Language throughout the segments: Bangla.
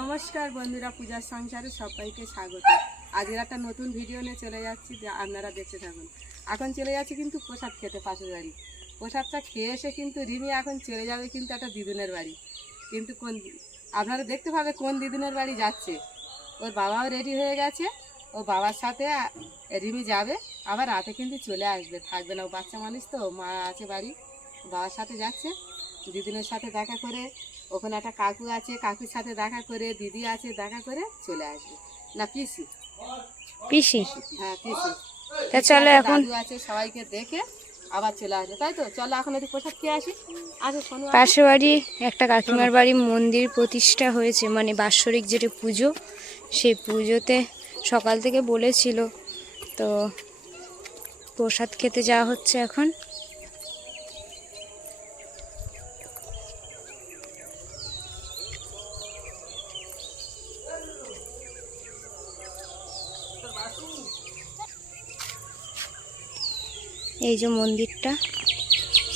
নমস্কার বন্ধুরা, পূজার সংসারে সবাইকে স্বাগত। আজকের একটা নতুন ভিডিও নিয়ে চলে যাচ্ছি, আপনারা দেখতে থাকুন। এখন চলে যাচ্ছি কিন্তু প্রসাদ খেতে পাশের বাড়ি। প্রসাদটা খেয়ে এসে কিন্তু রিমি এখন চলে যাবে কিন্তু একটা দিদুনের বাড়ি। কিন্তু আপনারা দেখতে পাবে কোন দিদুনের বাড়ি যাচ্ছে। ওর বাবাও রেডি হয়ে গেছে, ও বাবার সাথে রিমি যাবে, আবার রাতে কিন্তু চলে আসবে, থাকবে না। ও বাচ্চা মানুষ তো, মা আছে বাড়ি, বাবার সাথে যাচ্ছে। দিদুনের সাথে দেখা করে, ওখানে একটা কাকু আছে, কাকুর সাথে দেখা করে, দিদি আছে, দেখা করে চলে আসবে। না পিসি, পিসি, হ্যাঁ পিসি। তা চলো এখন দাদু আছে, সবাইকে দেখে আবার চলে আসবে, তাই তো? চলো এখন একটু প্রসাদ খেয়ে আসি। আচ্ছা শোনো, পাশে বাড়ি একটা কাকিমার বাড়ি মন্দির প্রতিষ্ঠা হয়েছে, মানে বাৎসরিক যেটা পুজো, সেই পুজোতে সকাল থেকে বলেছিল, তো প্রসাদ খেতে যাওয়া হচ্ছে এখন। এই যে মন্দিরটা,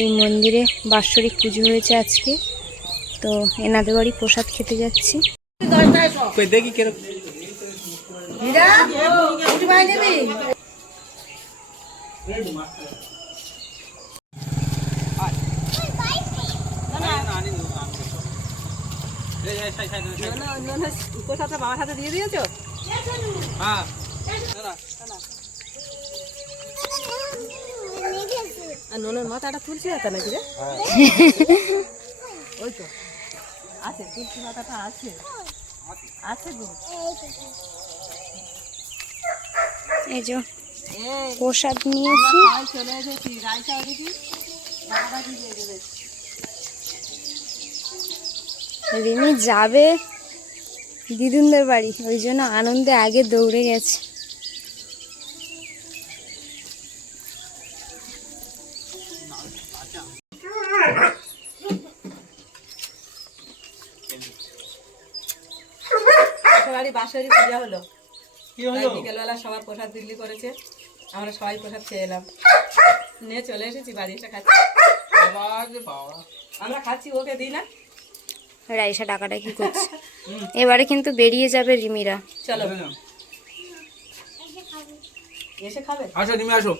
এই মন্দিরে বাৎসরিক পুজো হয়েছে আজকে, তো এনাদের বাড়ি প্রসাদ খেতে যাচ্ছি। প্রসাদটা বাবার হাতে দিয়ে দিয়েছো? হ্যাঁ। আর ননের মাথাটা তুলছি না নাকি রে? ওই তো আছে, তুলসী মাথাটা আছে, আছে গো। এই যে প্রসাদ নিয়েছি, চলে এসেছি। রাইসা ওদিকে বাবাটা কি দিয়ে দেবে? রিমি যাবে দিদুনদের বাড়ি, ওই জন্য আনন্দে আগে দৌড়ে গেছে। বাড়ি বাঁশরি পূজা হলো, বিকেলবেলা সবার প্রসাদ বিক্রি করেছে, আমরা সবাই প্রসাদ খেয়ে এলাম, নিয়ে চলে এসেছি বাড়ি এসে খাচ্ছি। আমরা খাচ্ছি, ওকে দিই না। রাইসা টাকাটা কি করছে? এবারে কিন্তু বেরিয়ে যাবে রিমিরা। চলো এসে খাবে। আসো রিমি, আসো।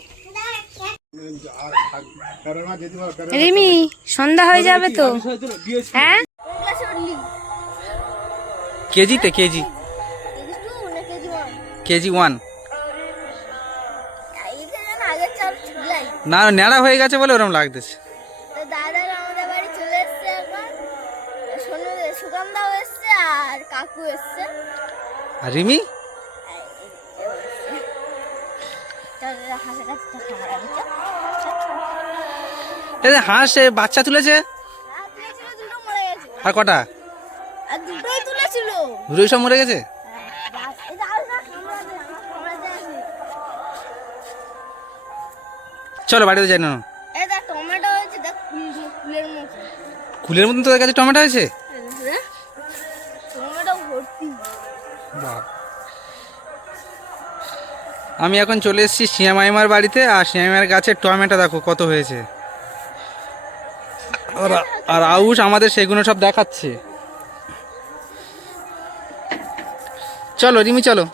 রিমি সন্ধ্যা হয়ে যাবে তো, হ্যাঁ? কেজিতে কেজি, কেজি 1 না, ন্যাড়া হয়ে গেছে বলে ওরকম লাগতেছে। আমাদের বাড়ি চলে এসছে, এখন সুগন্ধাও এসছে আর কাকু এসছে। আর রিমি হাঁস বাচ্চা তুলেছে, আর কটা? দুটোই তুলেছিল, দুটোই সব মরে গেছে। চলো বাড়িতে যাই না। টমেটো হয়েছে, দেখ ফুলের মতো, কুলের মতন তোদের কাছে টমেটো হয়েছে? টমেটো ভর্তি। আমি এখন চলে এসেছি শিয়ামাইমার বাড়িতে, আর শিয়ামাইমার গাছের টমেটো দেখো কত হয়েছে। আর আউশ আমাদের সেগুলো সব দেখাচ্ছে। চলো রিমি চলো।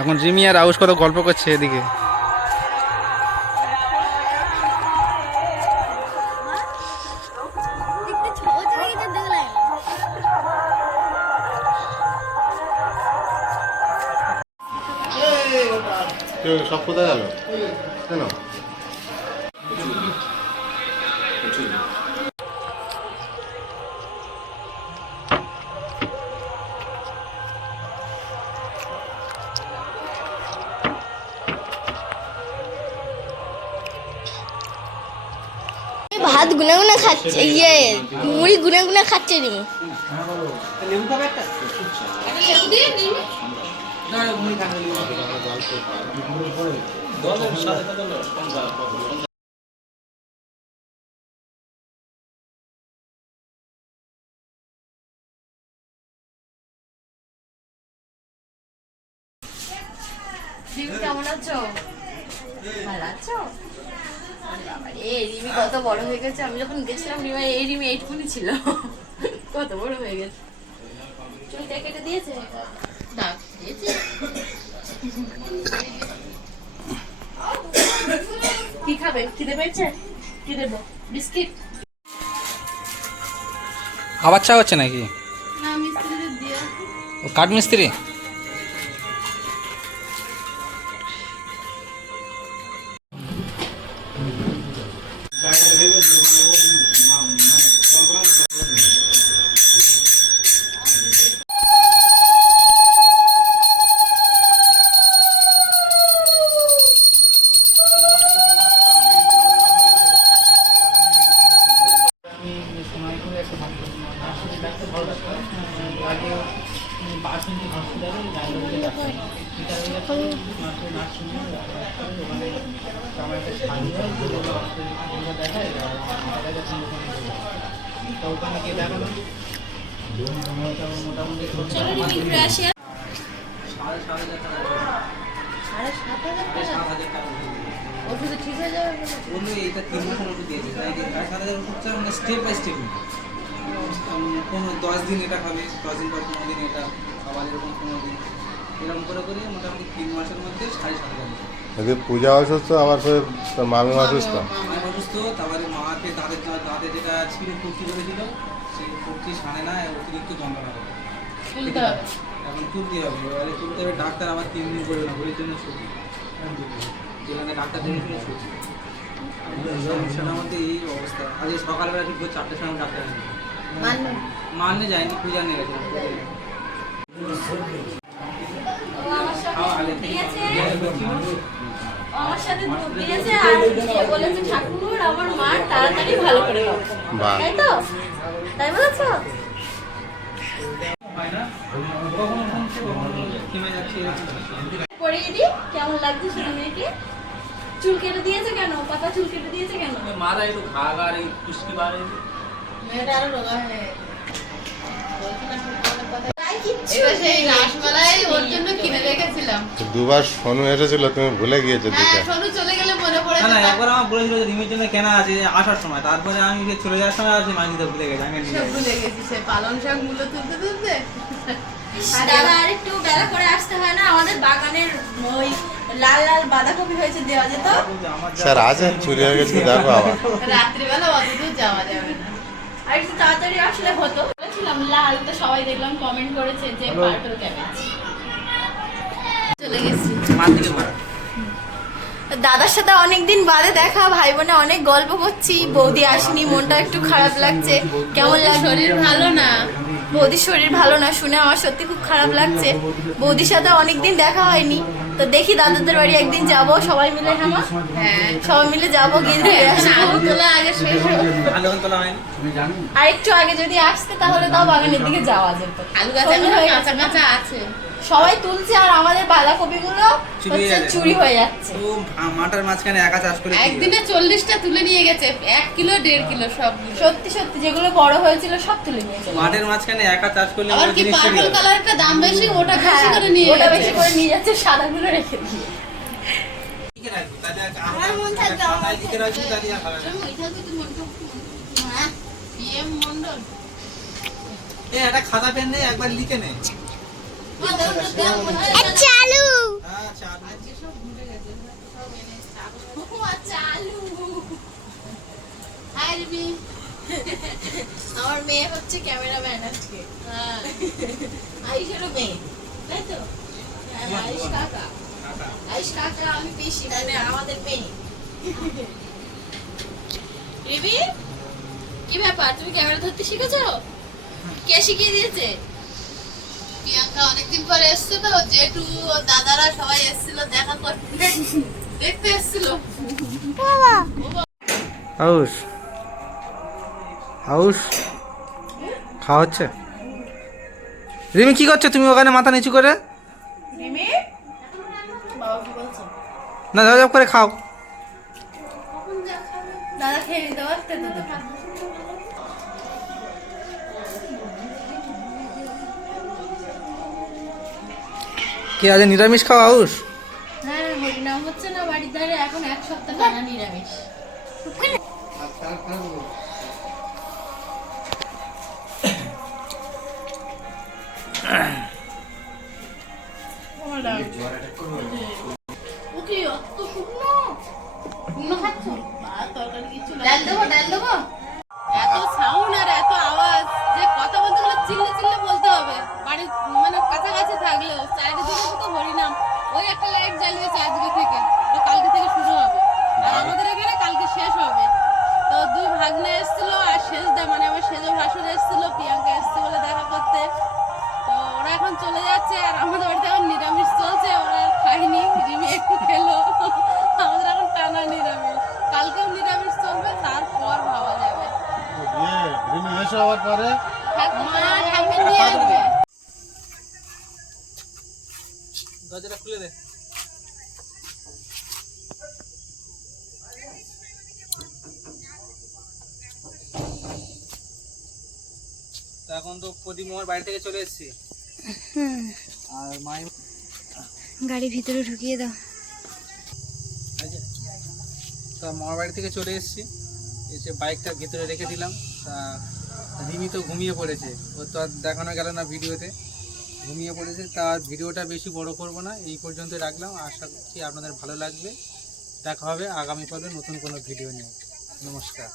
এখন রিমি আর আউশ কত গল্প করছে এদিকে। সব কোথায় গেল কেন? ভাত গুনে গুনে খাচ্ছে, মুড়ি গুনে গুনে খাচ্ছে রিমি। কেমন আছো? ভালো খাচ্ছ? এই রিমি কত বড় হয়ে গেছে, আমি যখন গেছিলাম রিমা এই রিমি এইটুকুনি ছিল, কত বড় হয়ে গেছে। চুলটা কেটে দিয়েছে, দাগ দিয়েছে। কি খাবে? খিদে পেয়েছে? কি দেবো? বিস্কিট? আবার চা হচ্ছে নাকি? না মিস্ত্রিদের দিয়ে। ও কাঠ মিস্ত্রি? ওষুধে ঠিক হয়ে যাবে? এইটা 3 মাসের ওষুধ দিয়েছে, তাই 7,000 ওষুধটা মানে স্টেপ বাই স্টেপ। কোনো 10 দিন এটা খাবে, 10 দিন পর 15 দিন এটা, আবার এরকম 15 দিন, এরকম করে করে মোটামুটি 3 মাসের মধ্যে 7,500 যদি পূজা অসুস্থ, আবার ফের তোর মামি অসুস্থ। মায়ের অসুস্থ, তারপরে মাকে দাঁতে যেটা ছিল ফুটকি করেছিল, সেই ফুটকি সানে না, অতিরিক্ত যন্ত্রণা করে। তুলতে হবে। এখন তুলতে হবে, এবারে তুলতে হবে, ডাক্তার আবার 3 দিন করবে না, ওই জন্য ছুটি। যেখানে ডাক্তার দেখেছিল ছুটি, সেটার মধ্যে এই অবস্থা। আজকে সকালবেলা ঠিক 4টার সময় ডাক্তার মানলে যায়নি, পূজা নিয়ে গেছে। আমার সাথে দিয়েছে আর দিয়ে বলেছে ঠাকুর আমার মা তাড়াতাড়ি ভালো করে দাও। বাহ। তাই তো? তাই বলেছ? হয় না, কখনো কমছে, কখনো থেমে যাচ্ছে, এরকম। পরিয়ে দি, কেমন লাগছে শুনে মেয়েকে? চুল কেটে দিয়েছে কেন? পাতা চুল কেটে দিয়েছে কেন? মাথা একটু ঘা ঘা এই খুশকি বাড়ে। মেয়েটা আরো রোগা হয়ে গেছে। এটা সেই রাসমালাই ওর জন্য কিনে রেখেছিলাম। দুবার সোনু এসেছিল, তুমি ভুলে গিয়েছো দিতে। হ্যাঁ, সোনু চলে গেলে মনে পড়ে না না, যেত। একবার আমার বলেছিল যে রিমির জন্য কেনা আছে আসার সময়, তারপরে আমি যে চলে যাওয়ার সময় আছে মাঝিতে ভুলে গেছি, আমি নিয়ে সব যাই। ভুলে গেছি, সে পালং শাক মূল্য তুলতে তুলতে। দাদা আর একটু বেলা করে আসতে হয় না? আমাদের বাগানের ওই লাল লাল বাঁধাকপি হয়েছে, দেওয়া যেত। আমার যা- স্যার আছে, চুরি হয়ে গেছে, দেখো আবার। রাত্রিবেলা অত দূর যাওয়া যাবে না। আর একটু তাড়াতাড়ি আসলে হতো। বলেছিলাম লাল, তো সবাই দেখলাম কমেন্ট করেছে যে পার্পল ক্যাবেজ। চলে গেছি। মার দিকে মার। দাদার সাথে অনেকদিন বাদে দেখা, ভাই বোনে অনেক গল্প করছি। বৌদি আসেনি, মনটা একটু খারাপ লাগছে। কেমন লাগছে? শরীর ভালো না। বৌদির শরীর ভালো না শুনে আমার সত্যি খুব খারাপ লাগছে। বৌদির সাথে অনেকদিন দেখা হয়নি, তো দেখি দাদাদের বাড়ি একদিন যাব সবাই মিলে। হ্যাঁ, সবাই মিলে যাবো, গিয়ে ঘুরে আসবো। আলু তোলা আগে শেষ হোক। আলু তোলা হয়নি। আর একটু আগে যদি আসতে তাহলে তাও বাগানের দিকে যাওয়া যেত। আলু গাছ সন্ধে এখন হয়ে কাঁচা গেছে। কাঁচা আছে। সবাই তুলছে আর আমাদের বাঁধাকপি গুলো চুরি হয়ে যাচ্ছে। তো মাটার মাঝখানে একা চাষ করে কি একদিনে 40টা তুলে নিয়ে গেছে, 1 কিলো 1.5 কিলো সব। সত্যি সত্যি যেগুলো বড় হয়েছিল সব তুলে নিয়ে চলে হবে? মাঠের মাঝখানে একা চাষ করলে আবার ওই কি জিনিস চুরি পার্পল হবে। কালারটা দাম বেশি, ওটা হ্যাঁ, বেশি করে নিয়ে ওটা গেছে। বেশি করে নিয়ে যাচ্ছে, সাদাগুলো রেখে দিয়ে। লিখে রাখবি, তাহলে খাতায় লিখে রাখবি, তাহলে আর খাবে না। হ্যাঁ, PM মন্ডল। এই একটা খাতা পেন নেই, একবার লিখে নে। চালু আচ্ছা, আমার মেয়ে হচ্ছে ক্যামেরাম্যান আজকে। আইসেরও মেয়ে, তাই তো? হ্যাঁ, আইস কাকা আমি পিসি, মানে আমাদের মেয়ে। রিবি, কি ব্যাপার? তুমি ক্যামেরা ধরতে শিখেছো? কে শিখিয়ে দিয়েছে? প্রিয়াঙ্কা অনেকদিন পরে এসছে তো, জেঠু ও দাদারা সবাই এসেছিল দেখা করতে, দেখতে এসেছিল। আউশ আউশ খাওয়া হচ্ছে। রিমি কি করছো তুমি ওখানে মাথা নিচু করে? রিমি, বাবা কি বলছে? না, যাও যাও করে খাও। দাদা খেয়ে নিতে পারতে তো দুটো। কি আজ নিরামিষ খাও আউশ? হ্যাঁ, হরিনাম হচ্ছে না বাড়ির ধারে, এখন 1 সপ্তাহ টানা নিরামিষ। ও কি অত শুকনো? শুকনো খাচ্ছ? আর তরকারি কিছু না। ডাল দেবো? এত সাউন্ড আর এত আওয়াজ যে কথা বলতে গেলে চিল্লে চিল্লে বলতে হবে। বাড়ির মানে কাছাকাছি থাকলেও চারিদিকে তো হরিনাম। ওই একটা লাইট জ্বালিয়ে চারিদিকে থেকে, ও কালকে থেকে শুরু হবে। আর আমাদের এখানে কালকে শেষ হবে। তো 2 ভাগ্নে এসেছিল আর শেষ দা মানে আমার সেজো ভাসুর এসেছিল, প্রিয়াঙ্কা এসছে বলে দেখা করতে। তো ওরা এখন চলে যাচ্ছে আর আমাদের বাড়িতে এখন নিরামিষ চলছে। ওরা খায়নি, রিমি একটু খেলো। আমাদের এখন টানা নিরামিষ, কালকেও নিরামিষ চলবে, তারপর ভাবা যাবে। এসে আবার পরে মা ঠাকুর নিয়ে আসবে। দরজাটা খুলে দে। তো এখন তো প্রদীপ বাড়ি থেকে চলে এসেছি আর মাই গাড়ি ভিতরে ঢুকিয়ে দাও। তা মামার বাড়ি থেকে চলে এসেছি, এসে বাইকটা ভিতরে রেখে দিলাম। তা রিমি তো ঘুমিয়ে পড়েছে, ও তো আর দেখানো গেল না ভিডিওতে, ঘুমিয়ে পড়েছে। তার ভিডিওটা বেশি বড় করব না, এই পর্যন্ত রাখলাম। আশা করছি আপনাদের ভালো লাগবে। দেখা হবে আগামী পর্বে নতুন কোনো ভিডিও নিয়ে। নমস্কার।